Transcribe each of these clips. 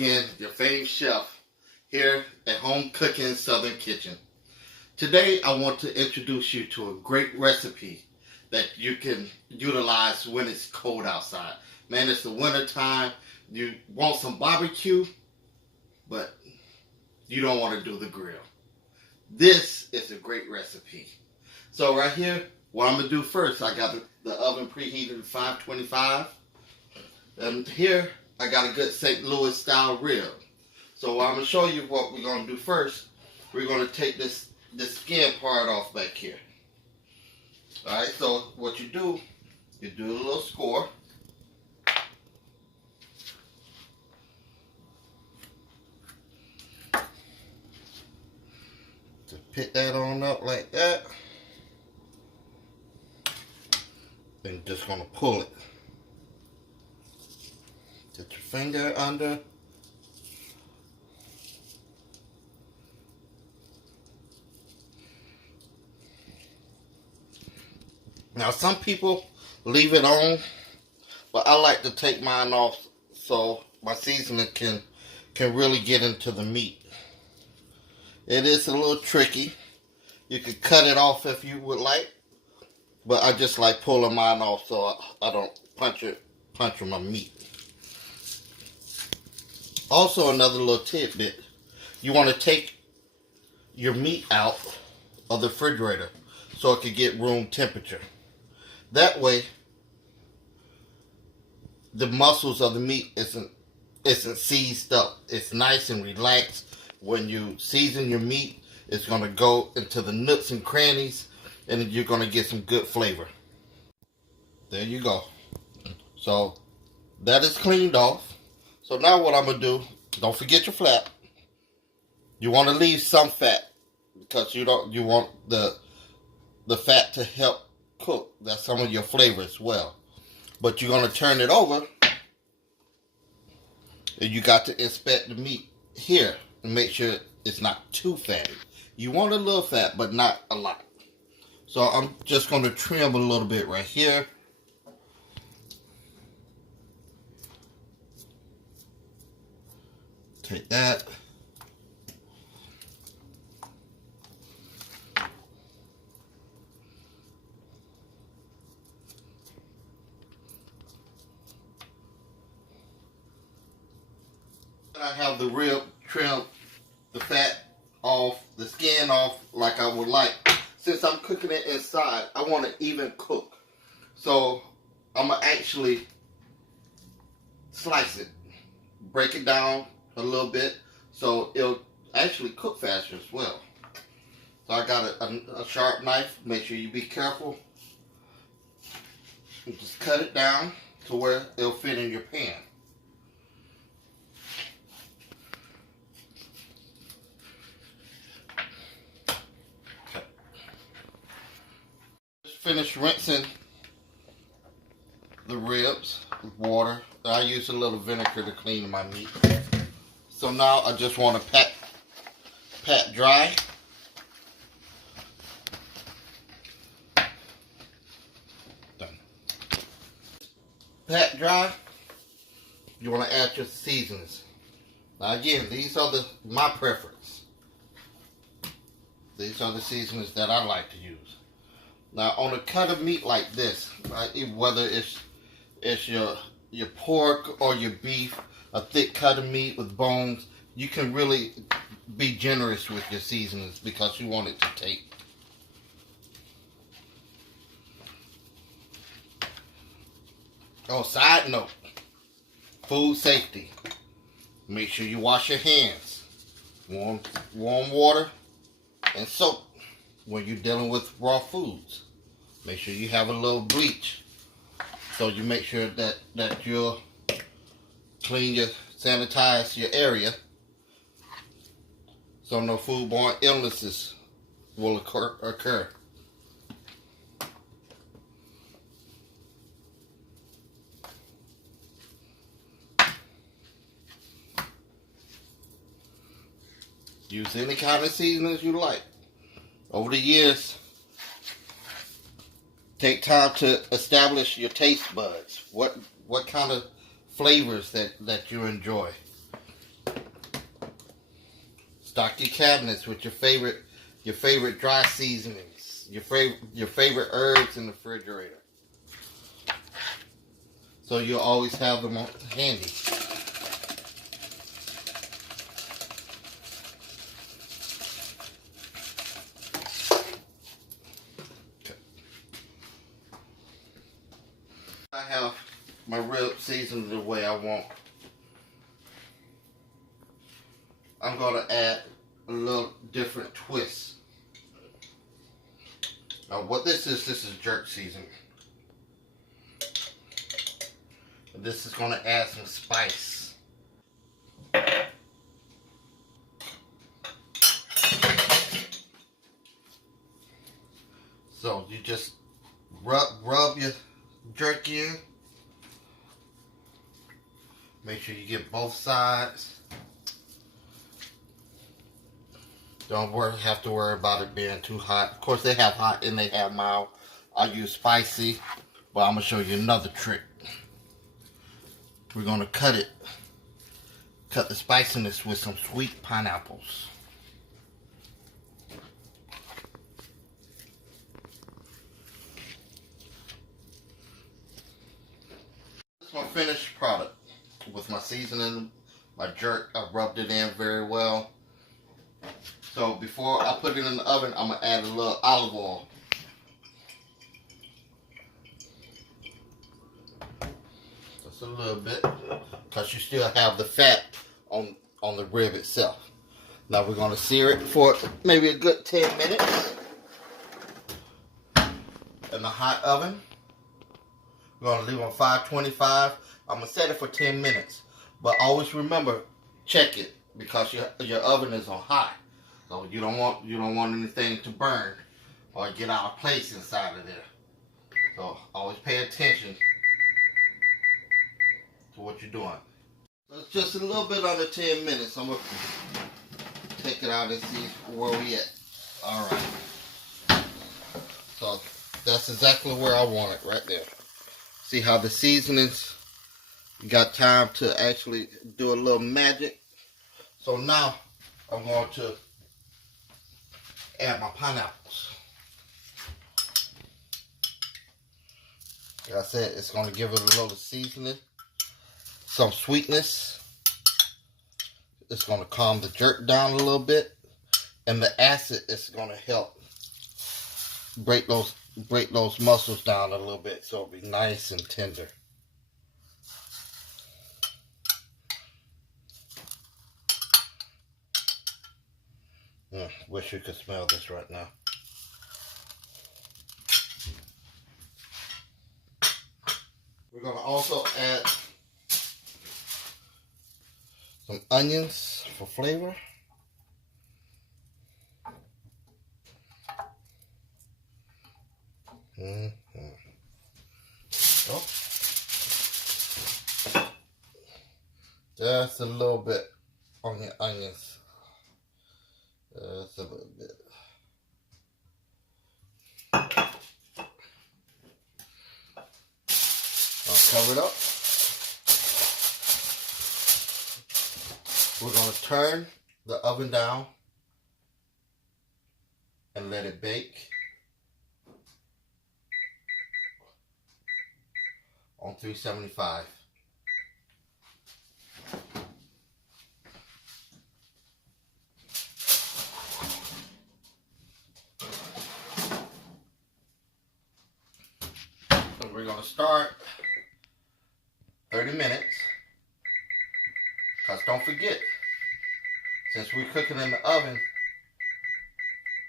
again, your favorite chef here at Home Cooking Southern Kitchen. Today I want to introduce you to a great recipe that you can utilize when it's cold outside. Man, it's the winter time. You want some barbecue, but you don't want to do the grill. This is a great recipe. So right here, what I'm going to do first, I got the oven preheated to 525. And here, I got a good St. Louis style rib. So I'm going to show you what we're going to do first. We're going to take this skin part off back here. Alright, so what you do a little score. Just pick that on up like that. Then just going to pull it. Get your finger under. Now some people leave it on, but I like to take mine off so my seasoning can really get into the meat. It is a little tricky. You can cut it off if you would like, but I just like pulling mine off so I don't punch my meat. Also, another little tidbit, you want to take your meat out of the refrigerator so it can get room temperature. That way, the muscles of the meat isn't seized up. It's nice and relaxed. When you season your meat, it's going to go into the nooks and crannies, and you're going to get some good flavor. There you go. So, that is cleaned off. So now what I'm going to do, don't forget your flap. You want to leave some fat because you want the fat to help cook. That's some of your flavor as well. But you're going to turn it over, and you got to inspect the meat here and make sure it's not too fatty. You want a little fat, but not a lot. So I'm just going to trim a little bit right here. Take that. I have the rib trimmed, the fat off, the skin off like I would like. Since I'm cooking it inside, I want to even cook. So I'm going to actually slice it, break it down a little bit so it'll actually cook faster as well. So I got a sharp knife. Make sure you be careful. And just cut it down to where it'll fit in your pan. Just finish rinsing the ribs with water. I use a little vinegar to clean my meat. So now I just want to pat dry. Done. Pat dry. You want to add your seasonings. Now again, these are my preference. These are the seasonings that I like to use. Now on a cut of meat like this, right, whether it's your pork or your beef, a thick cut of meat with bones, you can really be generous with your seasonings because you want it to take. Oh, side note, food safety. Make sure you wash your hands. Warm water and soap when you're dealing with raw foods. Make sure you have a little bleach. So you make sure that you'll sanitize your area so no foodborne illnesses will occur. Use any kind of seasonings you like. Over the years, take time to establish your taste buds. What kind of flavors that you enjoy. Stock your cabinets with your favorite dry seasonings, your favorite herbs in the refrigerator. So you'll always have them handy. I have my rib seasoned the way I want. I'm going to add a little different twist. Now what this is jerk seasoning. This is going to add some spice. So you just rub your jerky in. Make sure you get both sides. Don't have to worry about it being too hot. Of course, they have hot and they have mild. I use spicy, but I'm going to show you another trick. We're going to cut the spiciness with some sweet pineapples. This is my finished product with my seasoning, my jerk. I rubbed it in very well. So before I put it in the oven, I'm going to add a little olive oil. Just a little bit, because you still have the fat on the rib itself. Now we're going to sear it for maybe a good 10 minutes in the hot oven. We're going to leave it on 525. I'm going to set it for 10 minutes. But always remember, check it, because your oven is on high. So you don't want anything to burn or get out of place inside of there. So always pay attention to what you're doing. So it's just a little bit under 10 minutes. I'm gonna take it out and see where we at. All right. So that's exactly where I want it, right there. See how the seasonings, you got time to actually do a little magic. So now I'm going to add my pineapples. Like I said, it's going to give it a little seasoning, some sweetness. It's going to calm the jerk down a little bit, and the acid is going to help break those muscles down a little bit, so it'll be nice and tender. Wish you could smell this right now. We're going to also add some onions for flavor. Oh. Just a little bit on the onions. Just a little bit. I'll cover it up. We're going to turn the oven down and let it bake on 375. We're going to start 30 minutes, because don't forget, since we're cooking in the oven,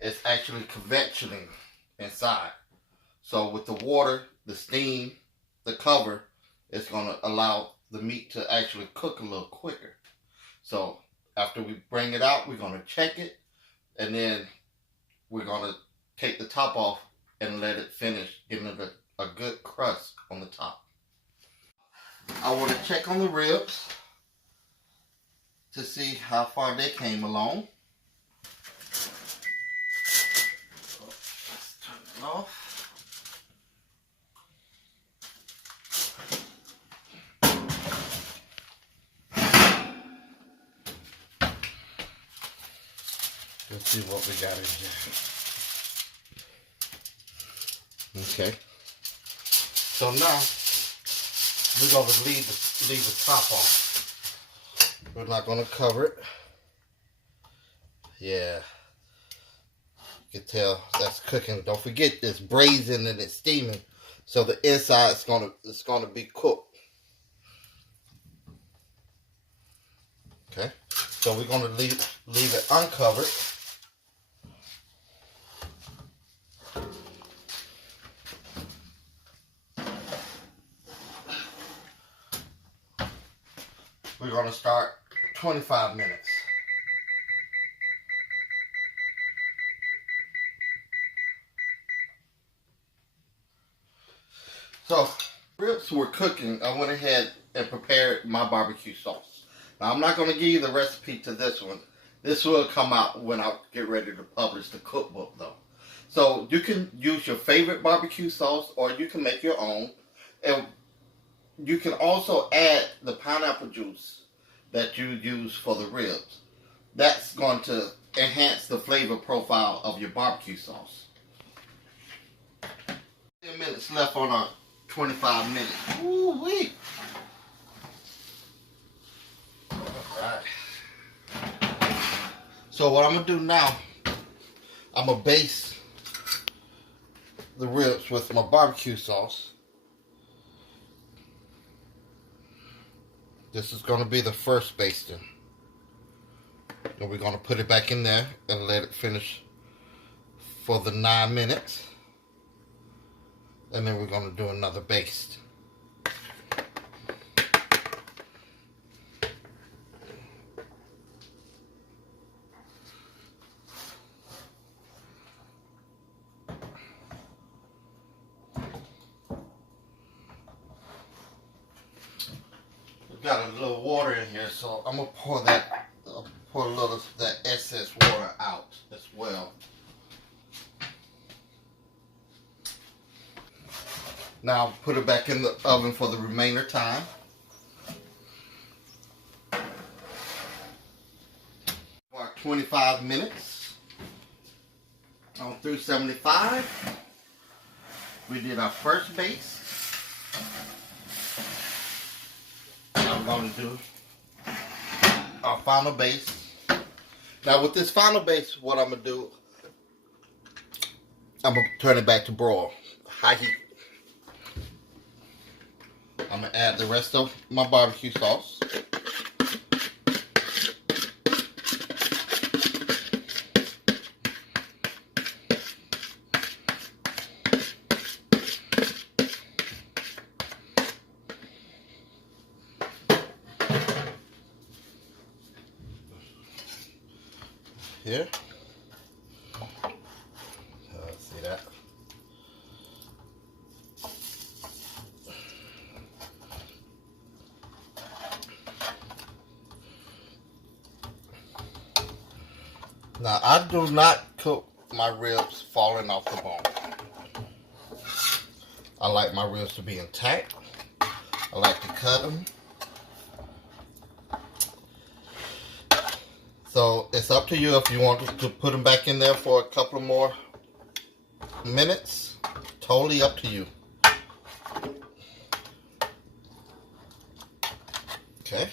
it's actually convectioning inside. So with the water, the steam, the cover, it's going to allow the meat to actually cook a little quicker. So after we bring it out, we're going to check it, and then we're going to take the top off and let it finish, giving it a good crust on the top. I want to check on the ribs to see how far they came along. Let's turn it off. Let's see what we got in here. Okay. So now we're going to leave the top off. We're not going to cover it. Yeah. You can tell that's cooking. Don't forget it's braising and it's steaming. So the inside is gonna be cooked. Okay. So we're gonna leave it uncovered. We're gonna start 25 minutes. So, ribs were cooking. I went ahead and prepared my barbecue sauce. Now, I'm not going to give you the recipe to this one. This will come out when I get ready to publish the cookbook, though. So, you can use your favorite barbecue sauce, or you can make your own. And you can also add the pineapple juice that you use for the ribs. That's going to enhance the flavor profile of your barbecue sauce. 10 minutes left on our 25 minutes. Woo-wee. Alright. So what I'm going to do now, I'm going to baste the ribs with my barbecue sauce. This is going to be the first basting. And we're going to put it back in there and let it finish for the 9 minutes. And then we're going to do another baste. We've got a little water in here, so I'm going to pour a little of that excess water out as well. Now put it back in the oven for the remainder time. For 25 minutes on 375. We did our first base. Now we're going to do our final base. Now with this final base, what I'm going to do, I'm going to turn it back to broil, high heat. I'm going to add the rest of my barbecue sauce. Here. See that? Now, I do not cook my ribs falling off the bone. I like my ribs to be intact. I like to cut them. So, it's up to you if you want to put them back in there for a couple more minutes. Totally up to you. Okay.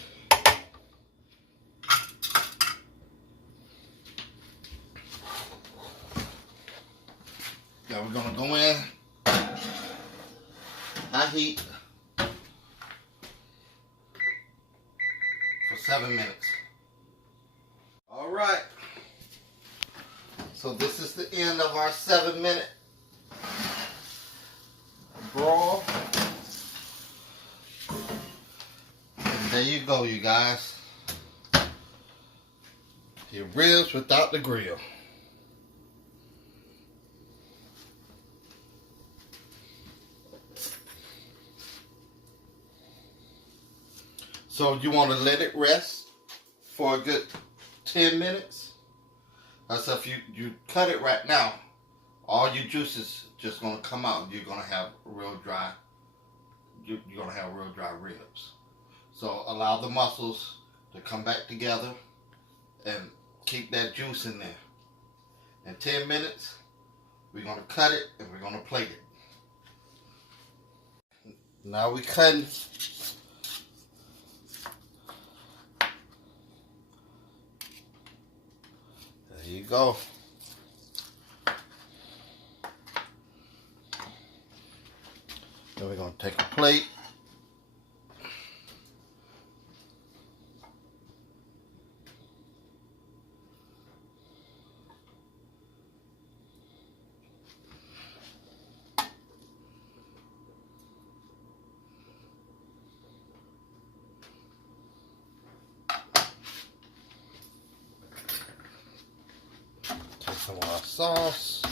Now we're going to go in, high heat, for 7 minutes. Alright, so this is the end of our 7-minute broil. And there you go, you guys. Your ribs without the grill. So you want to let it rest for a good 10 minutes. So if you cut it right now, all your juice is just going to come out. You're going to have real dry. You're going to have real dry ribs. So allow the muscles to come back together and keep that juice in there. In 10 minutes, we're going to cut it and we're going to plate it. Now we're cutting. There you go. Then we're going to take a plate. Take some of our sauce.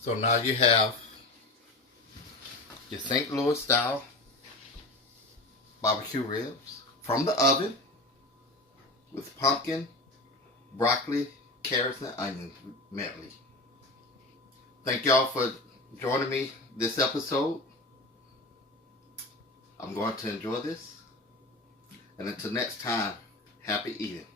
So now you have your St. Louis style barbecue ribs from the oven with pumpkin, broccoli, carrots, and onion medley. Thank y'all for joining me this episode. I'm going to enjoy this. And until next time, happy eating.